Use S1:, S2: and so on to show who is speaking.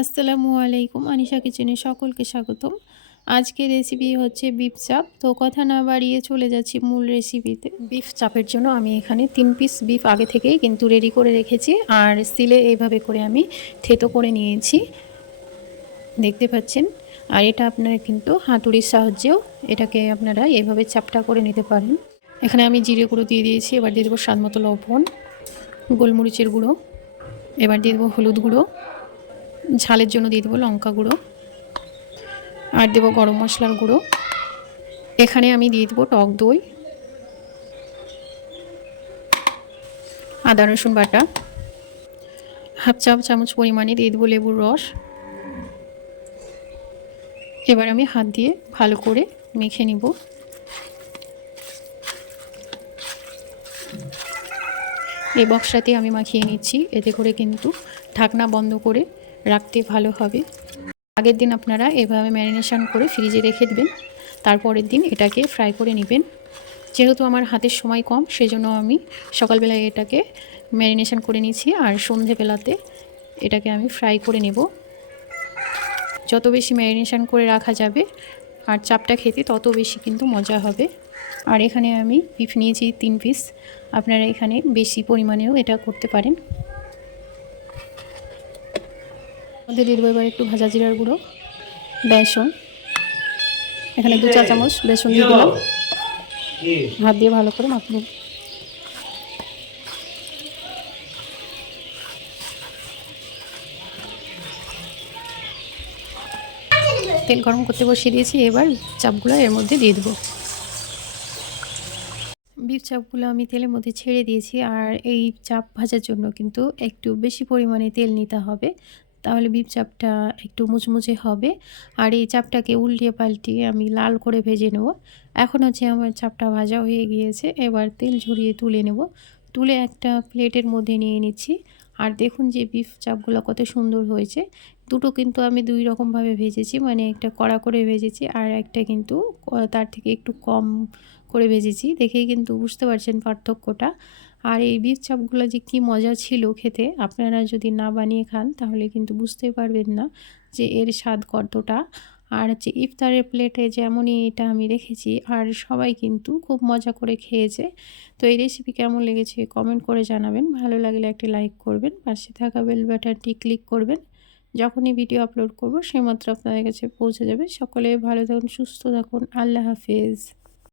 S1: আসসালামু আলাইকুম, আনিশা কিচেনে সকলকে স্বাগতম। আজকে রেসিপি হচ্ছে বিফ চাপ তো কথা না বাড়িয়ে চলে যাচ্ছি মূল রেসিপিতে
S2: বিফ চাপের জন্য আমি এখানে তিন পিস বিফ আগে থেকেই কিন্তু রেডি করে রেখেছি। আর সিলে এইভাবে করে আমি থেতো করে নিয়েছি। দেখতে পাচ্ছেন? আর এটা আপনারা কিন্তু হাতুড়ির সাহায্যেও এটাকে আপনারা এইভাবে চাপটা করে নিতে পারেন। এখানে আমি জিরে গুঁড়ো দিয়ে দিয়েছি, এবার দিয়ে দেবো স্বাদ মতো লবণ, গোলমরিচের গুঁড়ো, এবার দিয়ে দেবো হলুদ গুঁড়ো। ঝালের জন্য দিয়ে দেবো লঙ্কা গুঁড়ো আর দেবো গরম মশলার গুঁড়ো। এখানে আমি দিয়ে দেবো টক দই, আদা, রসুন বাটা, হাফ চা চামচ পরিমাণে দিয়ে দেবো লেবুর রস। এবার আমি হাত দিয়ে ভালো করে মেখে নিব। এই বক্সাতে আমি মাখিয়ে নিচ্ছি, এতে করে কিন্তু ঢাকনা বন্ধ করে রাখতে ভালো হবে। আগের দিন আপনারা এভাবে ম্যারিনেশন করে ফ্রিজে রেখে দেবেন। তারপরের দিন এটাকে ফ্রাই করে নেবেন। যেহেতু আমার হাতের সময় কম, সেজন্য আমি সকালবেলায় এটাকে ম্যারিনেশন করে নিয়েছি আর সন্ধেবেলাতে এটাকে আমি ফ্রাই করে নেব। যত বেশি ম্যারিনেশন করে রাখা যাবে আর চাপটা খেতে তত বেশি কিন্তু মজা হবে। আর এখানে আমি বিফ নিয়েছি তিন পিস। আপনারা এখানে বেশি পরিমাণেও এটা করতে পারেন। মধ্যে দিয়ে দেবো এবার একটু ভাজা জিরার গুঁড়ো বেসন। এখানে দু চা চামচ বেসন দিয়ে দিলাম। হাত দিয়ে ভালো করে মাখবো তেল গরম করতে বসিয়ে দিয়েছি এবার চাপগুলো এর মধ্যে দিয়ে দেবো। বিফ চাপগুলো আমি তেলের মধ্যে ছেড়ে দিয়েছি আর এই চাপ ভাজার জন্য কিন্তু একটু বেশি পরিমাণে তেল নিতে হবে। তাহলে বিপ চাপটা একটু মুচমুচে হবে। আর এই চাপটাকে উল্টিয়ে পাল্টিয়ে আমি লাল করে ভেজে নেব। এখন হচ্ছে আমার চাপটা ভাজা হয়ে গিয়েছে। এবার তেল ঝরিয়ে তুলে নেব। তুলে একটা প্লেটের মধ্যে নিয়ে নিচ্ছি। আর দেখুন যে বিফ চাপগুলো কত সুন্দর হয়েছে। দুটো কিন্তু আমি দুই রকমভাবে ভেজেছি। মানে একটা কড়া করে ভেজেছি আর একটা কিন্তু তার থেকে একটু কম করে ভেজেছি। দেখেই কিন্তু বুঝতে পারছেন পার্থক্যটা। আর এই বিফ চাপগুলো যে কী মজা ছিল খেতে, আপনারা যদি না বানিয়ে খান তাহলে কিন্তু বুঝতে পারবেন না যে এর স্বাদ কতটা। আর হচ্ছে ইফতারের প্লেটে যেমনই এটা আমি রেখেছি, আর সবাই কিন্তু খুব মজা করে খেয়েছে। তো এই রেসিপি কেমন লেগেছে কমেন্ট করে জানাবেন। ভালো লাগলে একটি লাইক করবেন, পাশে থাকা বেল বাটনটি ক্লিক করবেন। যখনই ভিডিও আপলোড করব সেই মাত্র আপনাদের কাছে পৌঁছে যাবে। সকলে ভালো থাকুন, সুস্থ থাকুন। আল্লাহ হাফেজ।